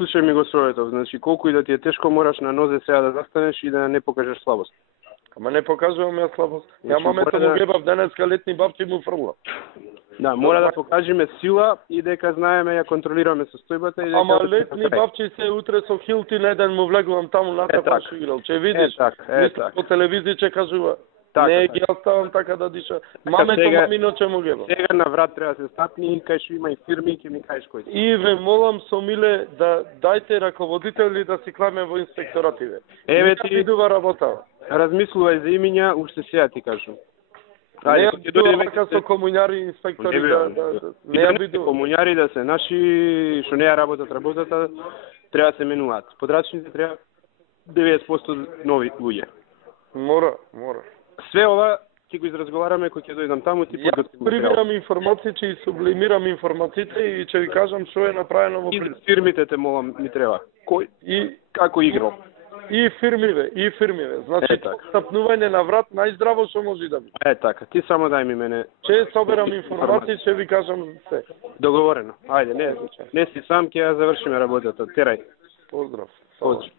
Слушај ми го Советов, значи колку и да ти е тешко мораш на нозе сега да застанеш и да не покажеш слабост. Ама не покажувам ја слабост. Ја Значи, мамето мора му да- гебав денеска летни бабки му фрла. Да, мора да покажеме сила и дека знаеме ја контролираме состојбата и дека Ама летни бабчи се утре со Хилтин еден му влегувам таму на така. што играл. Че видиш? така. По телевизија че кажува. Така, не така. ги оставам така да диша. Мамето сега- мамино че му гебав. Сега на врат треба да се стапни и кај што има и фирми, ќе ми кажеш кој. И ве молам со миле да дајте раководители да си кламе во инспекторативе. Еве Нека ти- видува работа. Размислувај за имиња, уште сега ти кажам. Не Ајде, ја ќе видува дојдеме така со комуњари и инспектори Не, бе, не ја видува. комуњари да се наши што не ја работат работата, треба да се менуваат. Подрачните треба 90% нови луѓе. Мора. Све ова ќе го изразговараме кога ќе дојдам таму, ти Ја подготви. прибирам информации, че и сублимирам информациите и ќе ви кажам што е направено во И фирмите те молам, ми треба. Кој и како играл? и фирмиве. Значи така. стапнување на врат најздраво што може да биде. Така, ти само дај ми мене. Че соберам информации, ќе ви кажам се. Договорено. Ајде, не си сам, ќе ја завршиме работата. Терај. Поздрав. Поздрав.